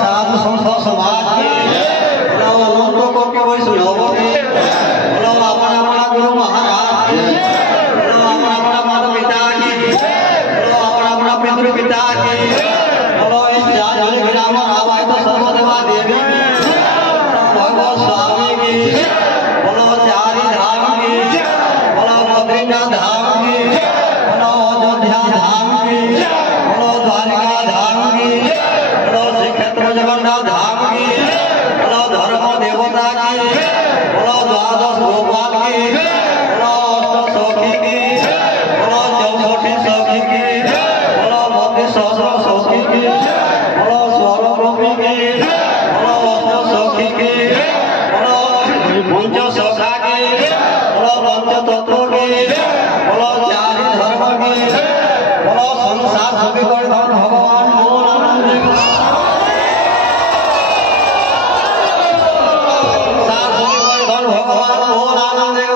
साधु संत समाज अपना गुरु महाराज अपना माता पिता की अपना पितृ पिता की ग्राम सर्वदेवा देवी भगवत स्वामी की बोलो चारी धाम की बोलो बद्रीनाथ धाम की बोलो अयोध्या धाम की बोलो द्वारिका धाम की बोलो श्री क्षेत्र जगन्नाथ धाम की बोलो धर्म देवता की बोलो द्वादश गोपाल की बोलो अष्ट सखी की बोलो 64 सखी की बोलो 32 सहस्र सखी की बोलो 16 गोपी की बोलो अष्ट सखी की बोलो पंच सखा की बोलो पंच तत्व की बोलो चारि धर्म की बोलो संसार सविवर्धन भगवान मोहनानंद भगवान मोहनानंद